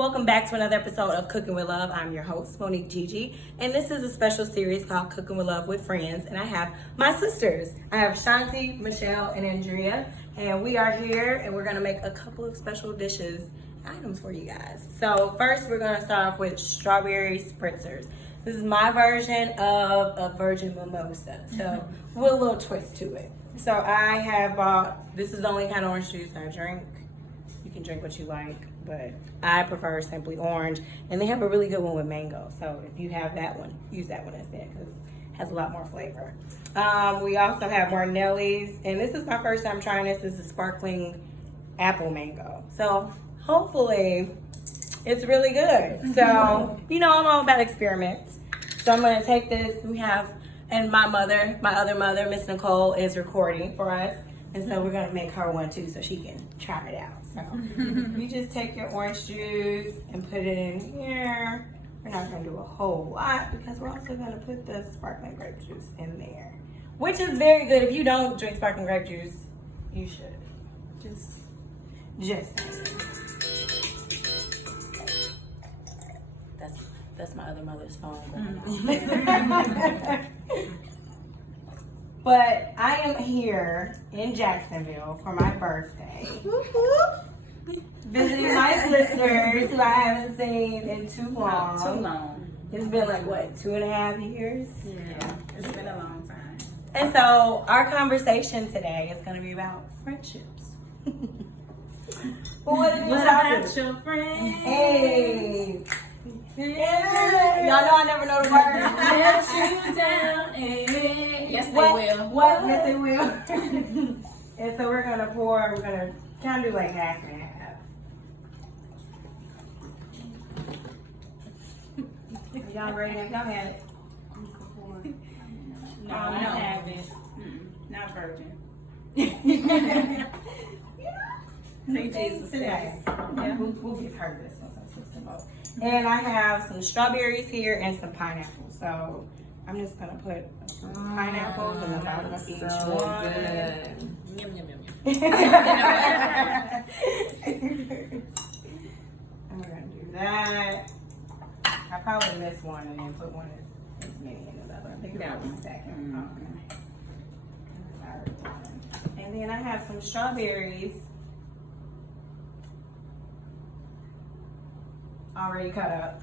Welcome back to another episode of Cooking with Love. I'm your host, Monique Gigi, and this is a special series called Cooking with Love with Friends, and I have my sisters. I have Shanti, Michelle, and Andrea, and we are here, and we're gonna make a couple of special items for you guys. So first, we're gonna start off with strawberry spritzers. This is my version of a virgin mimosa, so with a little twist to it. So I have bought, this is the only kind of orange juice I drink. You can drink what you like, but I prefer simply orange, and they have a really good one with mango. So if you have that one, use that one instead because it has a lot more flavor. We also have Marnelli's, and this is my first time trying this. This is sparkling apple mango. So hopefully it's really good. So, I'm all about experiments. So I'm gonna take this. We have, and my other mother, Miss Nicole, is recording for us. And so we're gonna make her one too so she can try it out. So you just take your orange juice and put it in here. We're not gonna do a whole lot because we're also gonna put the sparkling grape juice in there, which is very good. If you don't drink sparkling grape juice, you should. Just that's my other mother's phone. But I am here in Jacksonville for my birthday. Visiting my sisters who I haven't seen in too long. Not too long. It's been like, what, 2.5 years? Yeah, it's been a long time. And so our conversation today is going to be about friendships. What about your friends? Hey. Yeah. Y'all know I never know the word. Let you down. Yes, they will. What? Yes, they will. And so we're gonna kind of do like half and half. Y'all ready? Y'all had it? No, I haven't. Not virgin. Thank Jesus today. Yeah, we'll give her this since I'm sister mode. And I have some strawberries here and some pineapples. So I'm just gonna put some pineapples in the bottom of each one. Good. Yum, yum, yum. And we're gonna do that. I probably missed one and then put one as many in the other. I think that was the second. Okay. And then I have some strawberries already cut up.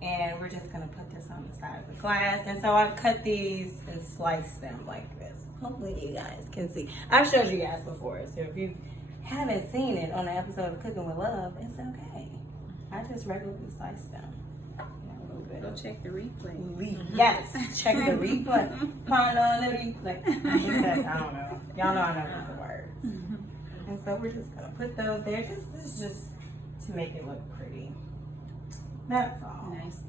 And we're just gonna put this on the side of the glass. And so I've cut these and sliced them like this. Hopefully you guys can see. I've showed you guys before, so if you haven't seen it on the episode of Cooking with Love, it's okay. I just regularly slice them. A little bit. Go check the replay. Yes, check the replay. Pond on the replay. I think that's, I don't know. Y'all know I know the words. And so we're just gonna put those there. This is just to make it look pretty. That's all. Nice.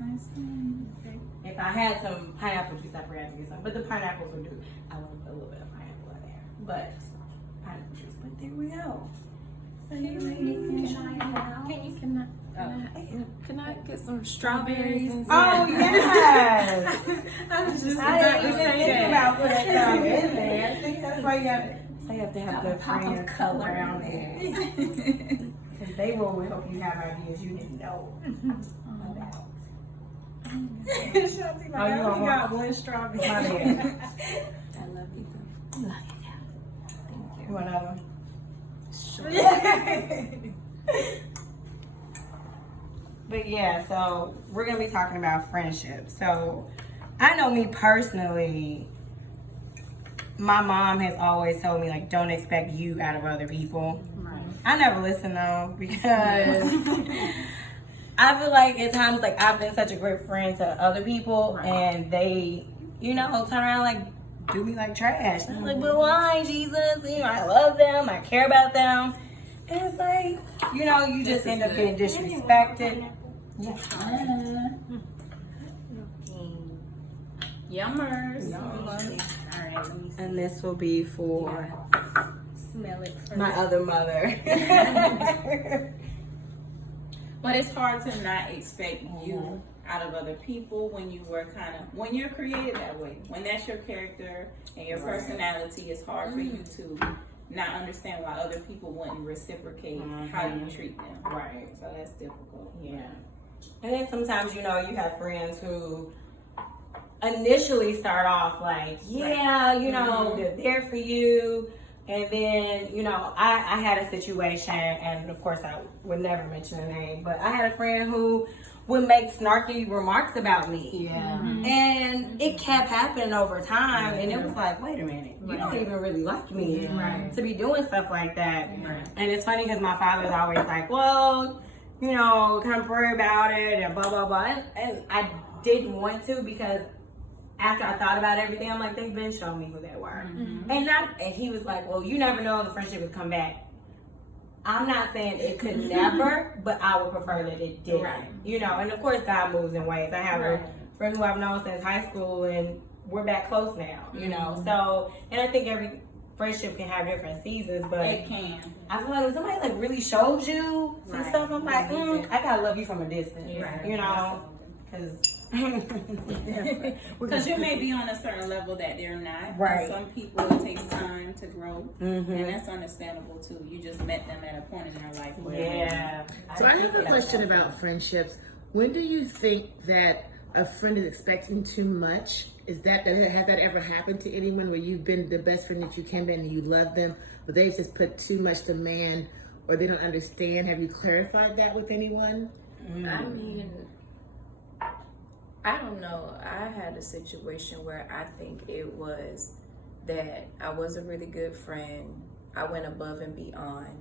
Okay. If I had some pineapple juice, I forgot to get some, but the pineapples will do. I want to put a little bit of pineapple in there, but pineapple juice. But there we go. So you ladies can try it out. Can I get some strawberries? Oh yes! I was just I about didn't to even say think that. about putting some in there. I think that's why you have to have good Pop of friends color around there. Because they will help you have ideas you didn't know about. Shanti, I only got one strawberry. My bad. I love you too. Love you too. Thank you. Want another one? Sure. But yeah, so we're gonna be talking about friendship. So I know me personally, my mom has always told me like, don't expect you out of other people. Right. I never listen though because I feel like at times like I've been such a great friend to other people and they, turn around like do me like trash. And I'm like, but why, Jesus? I love them, I care about them. And it's like, you just end up getting disrespected. Yummers. All right, let me see. And this will be for Smell it first. my other mother. But it's hard to not expect you out of other people when you're created that way. When that's your character and your personality, it's hard for you to not understand why other people wouldn't reciprocate how you treat them. Right. So that's difficult. Yeah. And then sometimes, you know, you have friends who initially start off like, yeah, you know, they're there for you. And then, you know, I had a situation, and of course I would never mention a name, but I had a friend who would make snarky remarks about me. Yeah. And it kept happening over time, and it was like, wait a minute, you don't even really like me to be doing stuff like that. And it's funny because my father's always like, well, you know, kind of worry about it and blah, blah, blah. And I didn't want to, because after I thought about everything, I'm like, they've been showing me who they were. And he was like, well, you never know if the friendship would come back. I'm not saying it could never, but I would prefer that it did. You know, and of course God moves in ways. I have a friend who I've known since high school, and we're back close now, you know. So, and I think every friendship can have different seasons, but it can. I feel like when somebody like really shows you some stuff, I'm like, I gotta love you from a distance, you know, because because you may be on a certain level that they're not. Right. Some people, it takes time to grow, and that's understandable too. You just met them at a point in their life where So I have a question about friendships. When do you think that a friend is expecting too much? Has that ever happened to anyone where you've been the best friend that you can be and you love them, but they just put too much demand or they don't understand? Have you clarified that with anyone? I mean, I don't know. I had a situation where I think it was that I was a really good friend. I went above and beyond.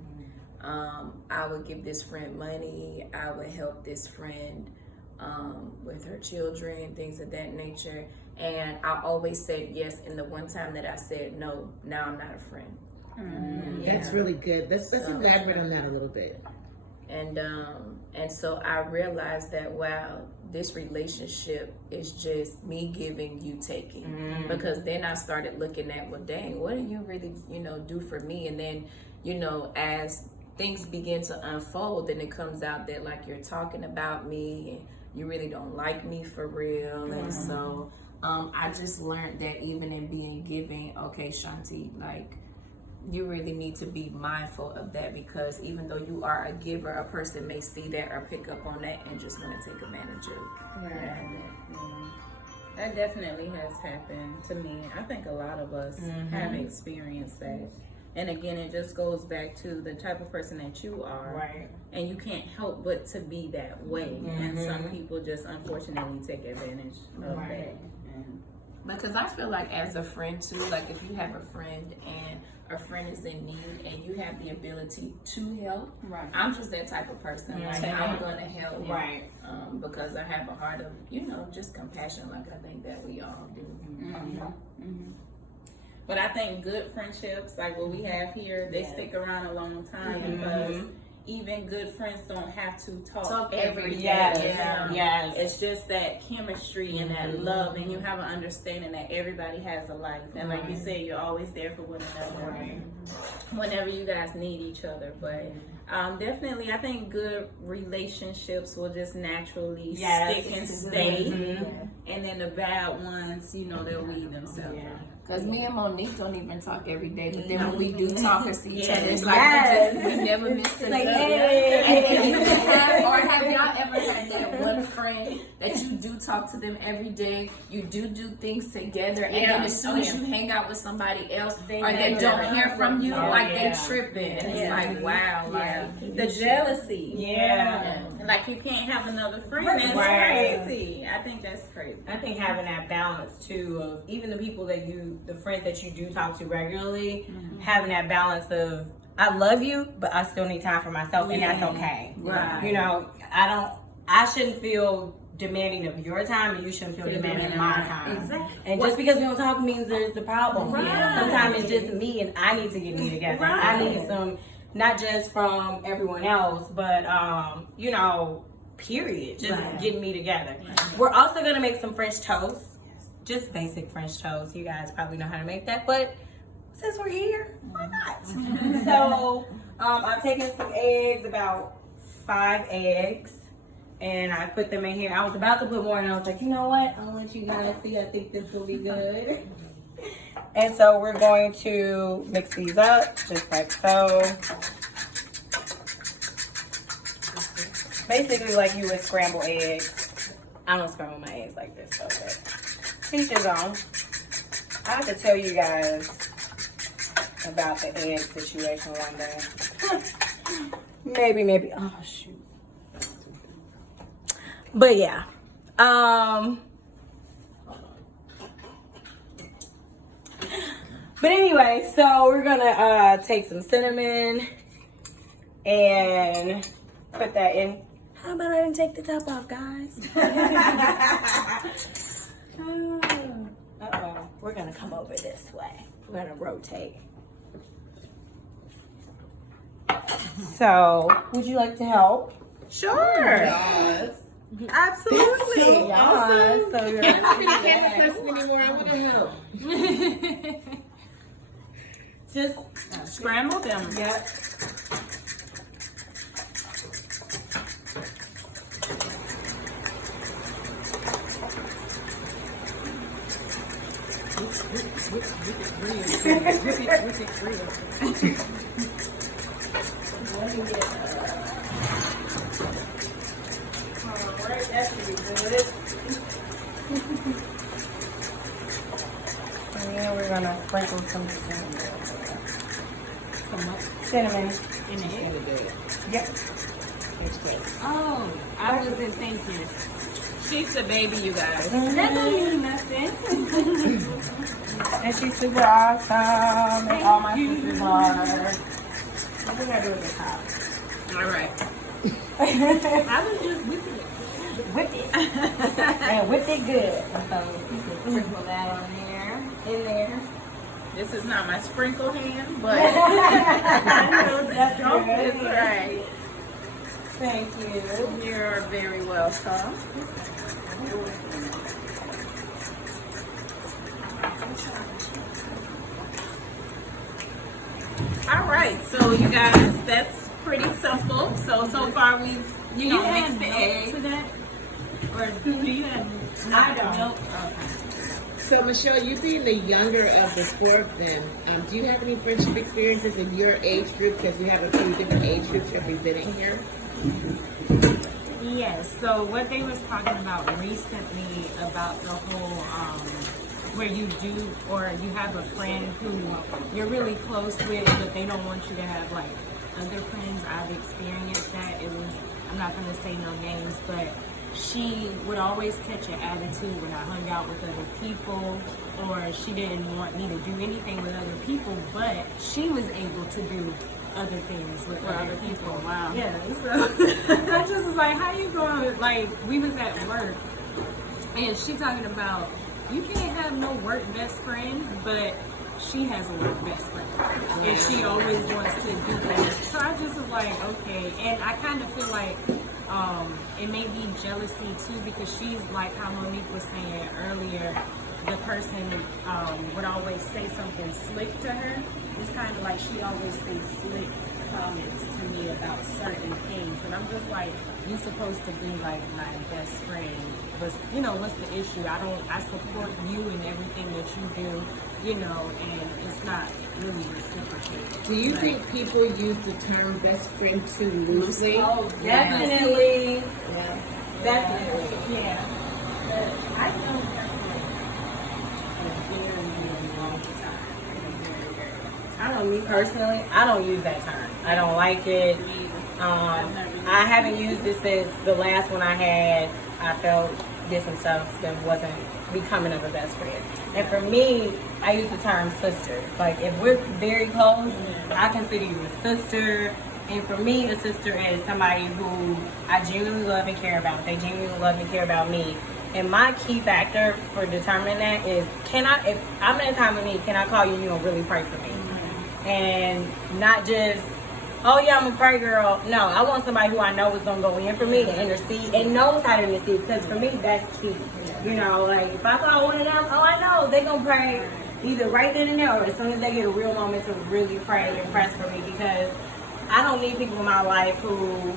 I would give this friend money. I would help this friend with her children, things of that nature. And I always said yes. And the one time that I said no, now I'm not a friend. That's really good. Let's elaborate on that a little bit. And so I realized that, wow, this relationship is just me giving, you taking. Because then I started looking at, well, dang, what do you really, you know, do for me? And then, you know, as things begin to unfold, then it comes out that like you're talking about me and you really don't like me for real. And so I just learned that even in being giving, okay, Shanti, like, you really need to be mindful of that, because even though you are a giver, a person may see that or pick up on that and just want to take advantage of that definitely has happened to me. I think a lot of us have experienced that. And again, it just goes back to the type of person that you are. And you can't help but to be that way. And some people just unfortunately take advantage of that. Because I feel like as a friend too, like if you have a friend and a friend is in need and you have the ability to help, I'm just that type of person. Like I'm gonna help, because I have a heart of, you know, just compassion, like I think that we all do. But I think good friendships, like what we have here, they stick around a long time, because even good friends don't have to talk every day. It's just that chemistry and that love, and you have an understanding that everybody has a life. And like you said, you're always there for one another whenever you guys need each other. But definitely, I think good relationships will just naturally stick and stay. And then the bad ones, you know, they'll weed themselves out. Because me and Monique don't even talk every day, but then when we do talk or see each other, it's like we never miss a day. And you can have, or have y'all ever had that one friend that you do talk to them every day, you do things together, and then as soon as you hang out with somebody else, or they don't hear from you, like they tripping, and it's like, wow, like the jealousy. Like you can't have another friend. That's crazy. I think that's crazy. I think having that balance too of even the people that the friends that you do talk to regularly, having that balance of, I love you, but I still need time for myself, and that's okay. You know, I shouldn't feel demanding of your time, and you shouldn't feel demanding of my time. And just because we don't talk means there's a problem. Sometimes it's just me, and I need to get me together. I need some, not just from everyone else, but you know, period. Just getting me together. We're also gonna make some French toast. Just basic French toast. You guys probably know how to make that, but since we're here, why not? So I'm taking some eggs, about 5 eggs, and I put them in here. I was about to put more, and I was like, you know what? I'll let you guys see. I think this will be good. And so we're going to mix these up just like so. Basically like you would scramble eggs. I don't scramble my eggs like this though, but teach his own. I have to tell you guys about the egg situation one day. maybe. Oh shoot. But yeah. But anyway, so we're gonna take some cinnamon and put that in. How about I didn't take the top off, guys? Uh-oh. We're gonna come over this way. We're gonna rotate. So, would you like to help? Sure. Yes. Absolutely. So awesome. So you're I'm not being a camera person anymore. I want to help. just Scramble them. yep. Alright, that should be good. And then we're gonna sprinkle some cinnamon. Cinnamon. In the egg. Yep. Oh, I wasn't thinking. She's a baby, you guys. That don't mean nothing. And she's super awesome. And all my sisters are. What we gotta do with the top? All right. I was just whipping it. Whip it. And whip it good. So you can sprinkle that on there. In there. This is not my sprinkle hand, but That's it's good. right. Thank you. You're very welcome. All right, so you guys, that's pretty simple. So far we've, mixed the eggs. To that? Or do you have I don't. milk? So, Michelle, you being the younger of the four of them, do you have any friendship experiences in your age group? Because we have a few different age groups representing here. Yes. So what they was talking about recently about the whole where you do or you have a friend who you're really close with, but they don't want you to have like other friends. I've experienced that. It was, I'm not going to say no names, but she would always catch an attitude when I hung out with other people, or she didn't want me to do anything with other people, but she was able to do other things with other people. Wow. Yeah, so I just was like, how you going? Like, we was at work, and she talking about, you can't have no work best friend, but she has a work best friend. And she always wants to do that. So I just was like, okay. And I kind of feel like it may be jealousy too, because she's like how Monique was saying earlier, the person would always say something slick to her. It's kind of like she always says slick comments to me about certain things, and I'm just like, you're supposed to be like my best friend. But you know, what's the issue? I support you in everything that you do, you know, and it's not really reciprocated. Do you think people use the term best friend too loosely? Oh, definitely. Yeah. Definitely. Yeah. But I know her for a very long time. I don't, me personally, I don't use that term. I don't like it. I haven't used it since the last one I had. I felt did some stuff that wasn't becoming of a best friend. And for me, I use the term sister. Like, if we're very close, I consider you a sister. And for me, a sister is somebody who I genuinely love and care about. They genuinely love and care about me. And my key factor for determining that is, if I'm in a time of need, can I call you and you gonna really pray for me? And not just, oh yeah, I'm a pray girl. No, I want somebody who I know is gonna go in for me and intercede and knows how to intercede, because for me that's key. You know, like if I call one of them, oh I know they gonna pray either right then and there or as soon as they get a real moment to really pray and press for me, because I don't need people in my life who,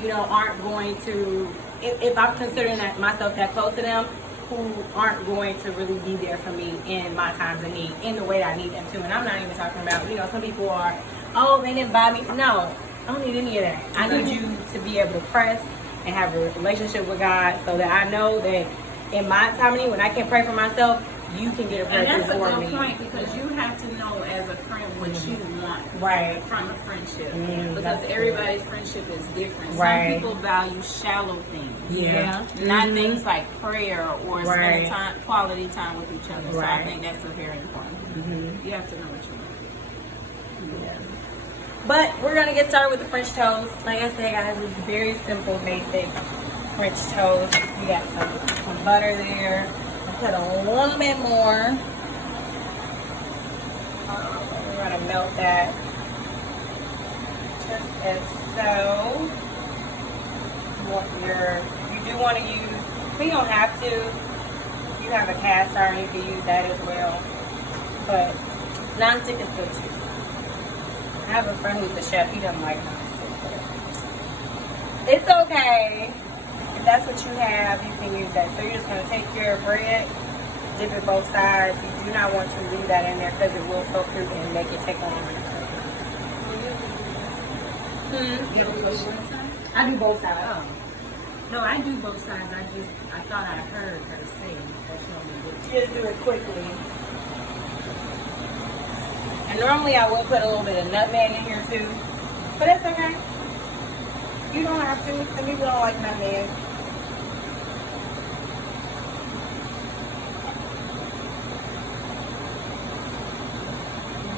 you know, aren't going to, if I'm considering myself that close to them, who aren't going to really be there for me in my times of need in the way that I need them to. And I'm not even talking about, you know, some people are, oh, they didn't buy me. No, I don't need any of that. I need you to be able to press and have a relationship with God so that I know that in my time of need, when I can't pray for myself, you can get a And breakthrough that's a for good me. point, because you have to know as a friend what you want Right. from a friendship. That's Because good. everybody's friendship is different. Right. Some people value shallow things. Yeah. Not things like prayer or Right. spending quality time with each other. So I Right. think that's a very important thing. You have to know what you want. But we're gonna get started with the French toast. Like I said, guys, it's very simple, basic French toast. We got some butter there. I'll put a little bit more. We're gonna melt that just as so. You do want to use, but you don't have to. You have a cast iron, you can use that as well. But nonstick is good too. I have a friend who's a chef. He doesn't like nonstick. It's okay. If that's what you have, you can use that. So you're just going to take your bread, dip it both sides. You do not want to leave that in there because it will soak through and make it take longer. I do both sides. Oh. No, I do both sides. I thought I heard her say that she only did. Just do it quickly. And normally I will put a little bit of nutmeg in here too, but that's okay. You don't have to. Some people don't like nutmeg.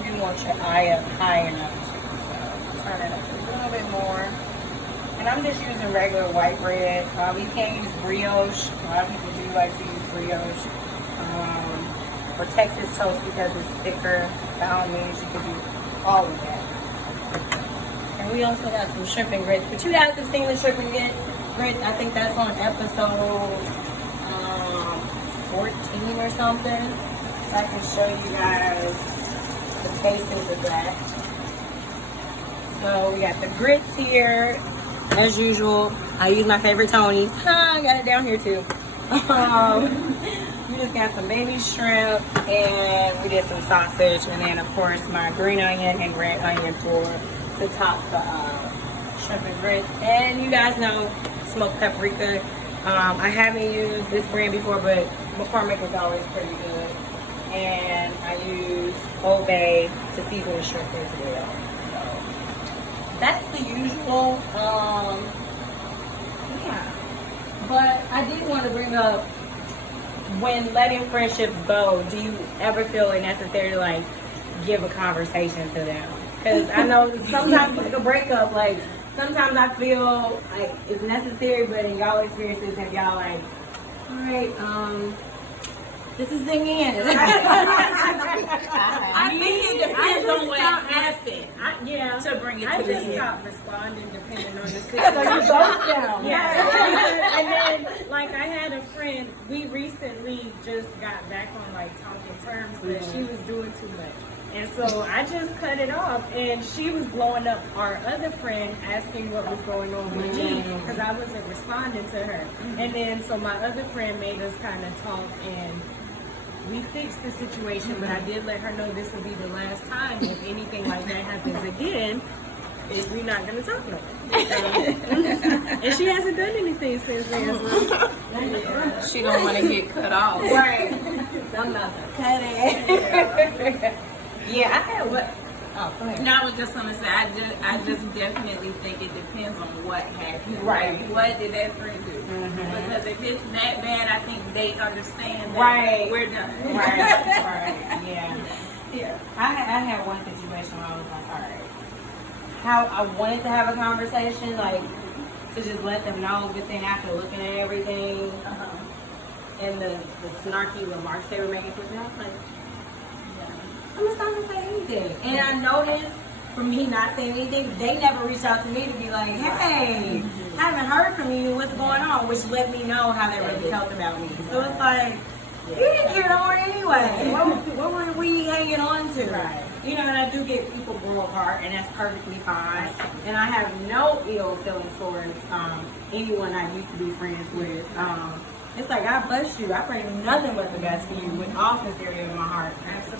You want your eye up high enough too, so turn it up a little bit more. And I'm just using regular white bread. You can't use brioche. A lot of people do like to use brioche. Or Texas toast because it's thicker. By all means, you can do all of that. And we also got some shrimp and grits. But you guys have seen the shrimp and grits. I think that's on episode 14 or something. So I can show you guys the basics of that. So we got the grits here. As usual, I use my favorite Tony's. I got it down here too. We just got some baby shrimp and we did some sausage, and then of course my green onion and red onion to top the shrimp and grits. And you guys know smoked paprika. I haven't used this brand before, but McCormick is always pretty good. And I use Old Bay to season the shrimp as well. So that's the usual. Yeah. But I did want to bring up, when letting friendships go, do you ever feel it necessary to like give a conversation to them? Because I know sometimes like a breakup, like sometimes I feel like it's necessary, but in y'all experiences, have y'all like, all right, this is the end. I think it depends on what happened. Yeah. To bring it I to the just end. stopped responding depending on the So you situation. both down. Yeah. And then, like, I had a friend, we recently just got back on, like, talking terms, but she was doing too much. And so I just cut it off, and she was blowing up our other friend, asking what was going on with me, because I wasn't responding to her. And then, so my other friend made us kind of talk, and we fixed the situation, but I did let her know this will be the last time. If anything like that happens again, we're not going to talk no more. And she hasn't done anything since then. So. She don't want to get cut off. Right. I'm not cut it. Yeah, I had what? Oh, go ahead. No, I was just gonna say, I just definitely think it depends on what happened. Right. Like, what did that friend do? Because if it's that bad, I think they understand that Right. we're done. Right. Yeah. Yeah. I had one situation where I was like, all right, how I wanted to have a conversation, like to just let them know, but then after looking at everything and the snarky remarks they were making to me, I was like, I'm just not gonna say anything. And I noticed from me not saying anything, they never reached out to me to be like, hey, I haven't heard from you, what's going on? Which let me know how they really felt about me. So it's like, you didn't get on anyway. What were we hanging on to? Right. You know, and I do get people grow apart, and that's perfectly fine. And I have no ill feelings towards anyone I used to be friends with. it's like, God bless you. I pray nothing but the best for you with all sincerity of my heart.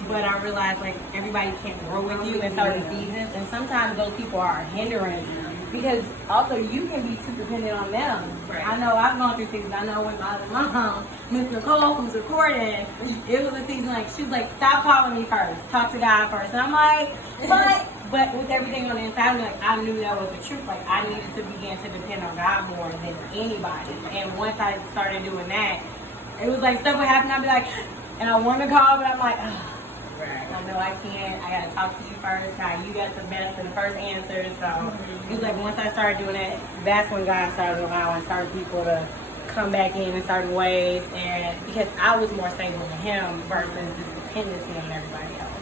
But I realize, like, everybody can't grow with you in certain seasons. And sometimes those people are hindering. Because also, you can be too dependent on them. Right. I know I've gone through seasons. I know with my other mom, Miss Nicole, who's recording, it was a season like, she was like, stop calling me first. Talk to God first. And I'm like, but with everything on the inside, like, I knew that was the truth. Like, I needed to begin to depend on God more than anybody. And once I started doing that, it was like stuff would happen. I'd be like, and I want to call, but I'm like, I know I can't. I gotta talk to you first. God, you got the best and the first answer. So it's like once I started doing that, that's when God started allowing certain people to come back in certain ways. And because I was more stable than him versus this dependency on everybody else.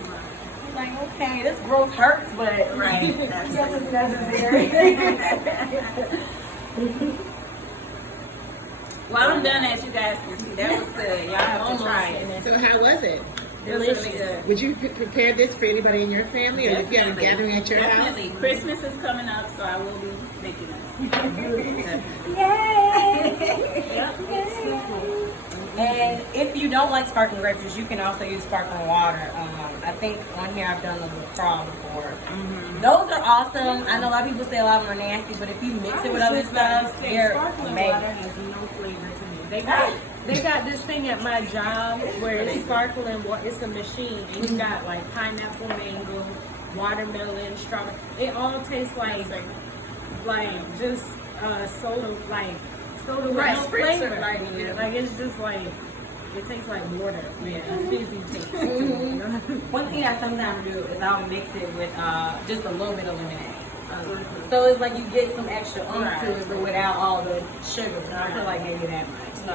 It's like, okay, this growth hurts, but yes, it's necessary. Well, I'm done, as you guys can see. That was good. Y'all have to try it. So how was it? Delicious. Really good. Would you prepare this for anybody in your family, or if you have a gathering at your Definitely. house? Christmas is coming up, so I will be making it. Yay! And if you don't like sparkling grape juice, you can also use sparkling water. I think on here I've done the crawl before. Those are awesome. I know a lot of people say a lot of them are nasty, but if you mix it with other stuff, they're sparkling amazing. water has no flavor to me. They got this thing at my job where it's sparkling water. It's a machine, and you got like pineapple, mango, watermelon, strawberry. It all tastes like just soda, like soda with no flavor. Like it's just like it tastes like water. Fizzy taste. One thing I sometimes do is I'll mix it with just a little bit of lemonade. So it's like you get some extra oomph to it, but without all the sugar. So I feel like maybe that much. So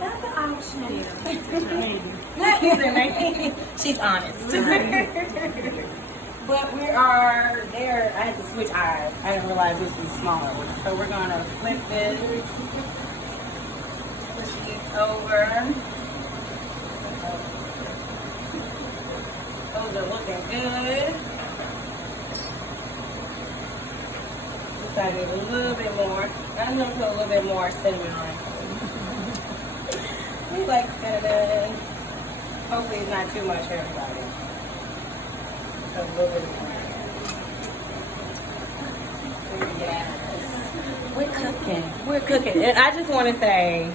that's an option. She's honest. But we are there. I had to switch eyes. I didn't realize this was smaller. So we're gonna flip this. Push these over. Those are looking good. I need a little bit more. I'm gonna put a little bit more cinnamon on it. We like cinnamon. Hopefully it's not too much for everybody. A little bit more. Yes. We're cooking. We're cooking. And I just want to say,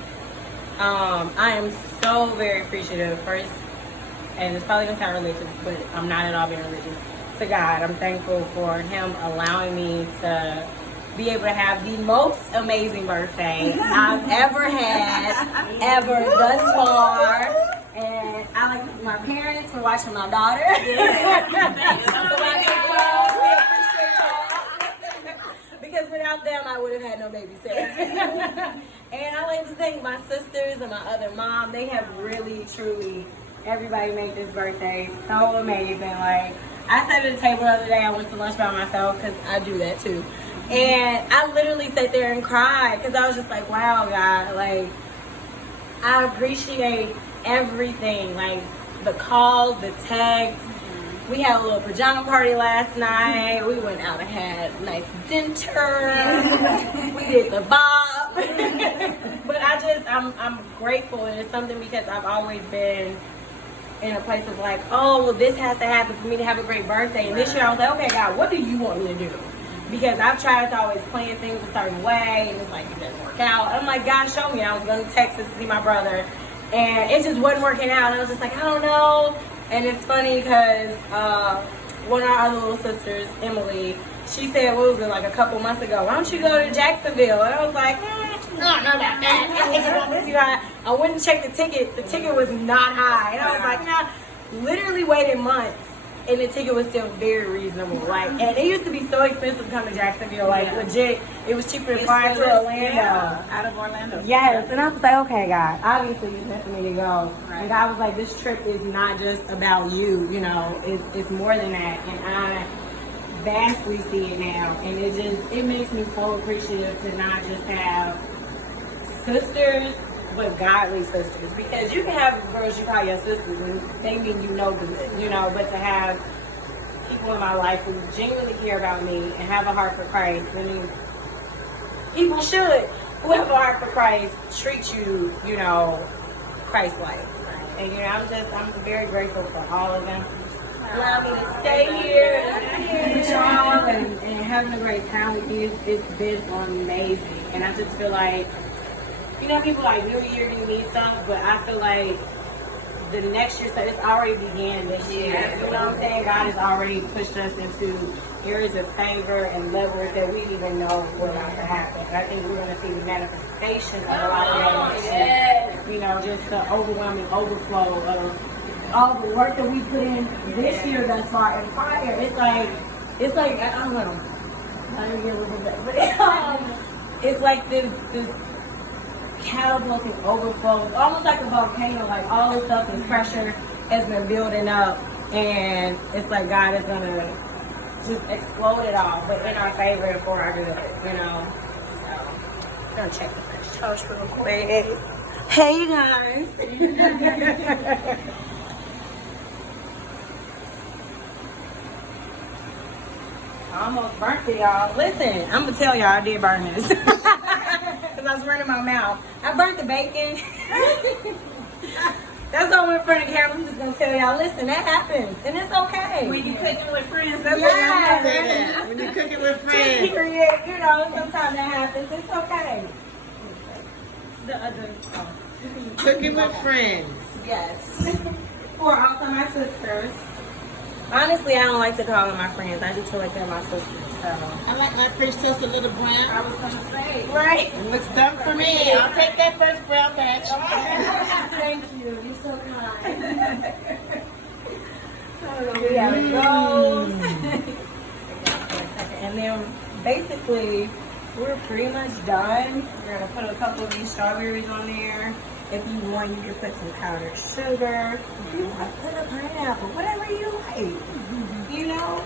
I am so very appreciative first, and it's probably gonna sound religious, but I'm not at all being religious. To God, I'm thankful for him allowing me to be able to have the most amazing birthday I've ever had, ever thus far. And I like my parents for watching my daughter. Because without them, I would have had no babysitter. And I like to thank my sisters and my other mom. They have really, truly, everybody made this birthday so amazing. Like, I sat at the table the other day. I went to lunch by myself because I do that too. And I literally sat there and cried because I was just like, wow, God, like, I appreciate everything. Like, the calls, the texts. We had a little pajama party last night. We went out and had a nice dinner. We did the bob. But I'm grateful, and it's something because I've always been in a place of like, oh, well, this has to happen for me to have a great birthday. And this year I was like, okay, God, what do you want me to do? Because I've tried to always plan things a certain way, and it's like, it doesn't work out. I'm like, God, show me. I was going to Texas to see my brother, and it just wasn't working out. And I was just like, I don't know. And it's funny because one of our other little sisters, Emily, she said, what was it, like a couple months ago, why don't you go to Jacksonville? And I was like, no, about that. I think it's not too high. I went and checked the ticket. The ticket was not high. And I was like, nah. Literally waited months, and the ticket was still very reasonable. Like, and it used to be so expensive to come to Jacksonville. Like, legit, it was cheaper than flying to Orlando. Out of Orlando. Yes, and I was like, okay, God, obviously you sent me to go. Right. And God was like, this trip is not just about you. You know, it's more than that. And I vastly see it now, and it makes me so appreciative to not just have sisters, but godly sisters, because you can have girls you call your sisters and they mean you know them, you know, but to have people in my life who genuinely care about me and have a heart for Christ, I mean, people should, who have a heart for Christ treat you, you know, Christ-like. And you know, I'm very grateful for all of them. Allow me to stay here with y'all and having a great time with you. It's been amazing. And I just feel like, you know, people like New Year, you need stuff, but I feel like the next year, so it's already began this year. You know what I'm saying? God has already pushed us into areas of favor and levels that we didn't even know were about to happen. And I think we're going to see the manifestation of a lot of that next year. You know, just the overwhelming overflow of all the work that we put in this year thus far and prior. It's like I don't know. Let me get a little bit, but it's like this catapulting overflow. It's almost like a volcano. Like all this stuff, this pressure has been building up, and it's like God is gonna just explode it all, but in our favor and for our good. You know. So I'm gonna check the French toast real quick. Hey, you guys. I almost burnt it, y'all. Listen, I'm gonna tell y'all I did burn this. Because I was running my mouth. I burnt the bacon. That's all in front of the camera. I'm just gonna tell y'all, listen, that happens. And it's okay. When you cooking with friends, that's Yeah. When you're cooking with friends. Period. You know, sometimes that happens. It's okay. The other Cooking with friends. Yes. For also my sisters. Honestly, I don't like to call them my friends. I just feel like they're my sisters. So. I like my fish toast a little brown. I was gonna say. Right. It looks done for me. I'll take that first brown batch. Thank you. You're so kind. We have those. And then basically, we're pretty much done. We're gonna put a couple of these strawberries on there. If you want, you can put some powdered sugar. You can put a pineapple, whatever you like. You know,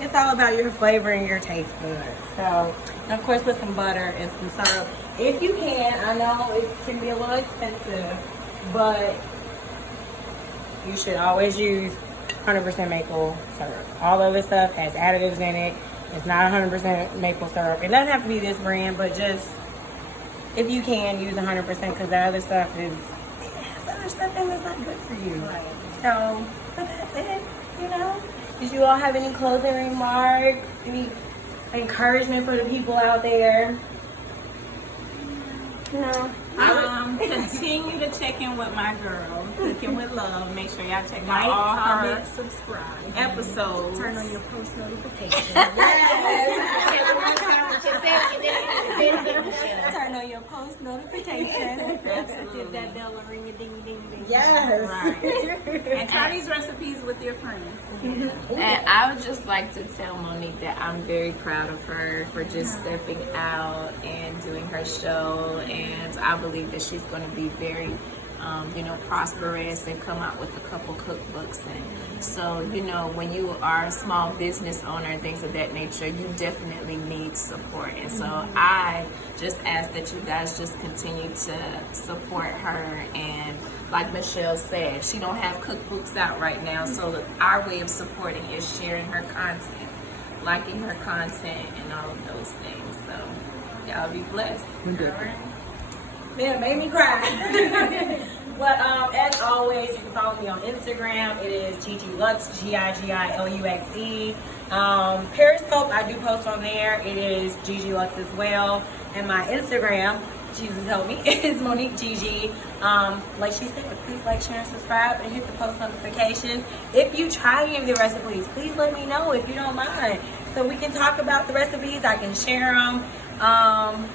it's all about your flavor and your taste buds. So, and of course, put some butter and some syrup. If you can, I know it can be a little expensive, but you should always use 100% maple syrup. All of this stuff has additives in it. It's not 100% maple syrup. It doesn't have to be this brand, but just if you can, use 100% because the other stuff is, it has other stuff in that's not good for you. Right. So, but that's it, you know. Did you all have any closing remarks? Any encouragement for the people out there? No. Continue to check in with my girl, Cookin with Love. Make sure y'all check out Like, all her comment, subscribe. episodes. Turn on your post notifications. Turn on your post notifications. Get that bell a ring a ding ding ding. Yes. Right. And try these recipes with your friends. And I would just like to tell Monique that I'm very proud of her for just stepping out and doing her show. And I believe that she's going to be very, prosperous and come out with a couple cookbooks. And so, when you are a small business owner and things of that nature, you definitely need support. And so I just ask that you guys just continue to support her. And like Michelle said, she don't have cookbooks out right now. So our way of supporting is sharing her content, liking her content, and all of those things. So y'all be blessed. Man, it made me cry. But as always, you can follow me on Instagram. It is Gigi Lux, GIGILUXE. Periscope, I do post on there. It is Gigi Lux as well. And my Instagram, Jesus help me, is Monique Gigi. Like she said, please like, share, and subscribe, and hit the post notifications. If you try any of the recipes, please let me know if you don't mind, so we can talk about the recipes. I can share them.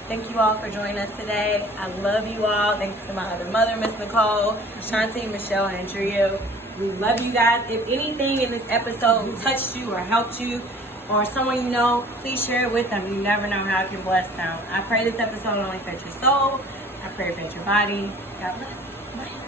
Thank you all for joining us today. I love you all. Thanks to my other mother, Miss Nicole, Shanti, Michelle, and Andrea. We love you guys. If anything in this episode touched you or helped you or someone you know, please share it with them. You never know how it can bless them. I pray this episode only fed your soul. I pray it fed your body. God bless. Bye.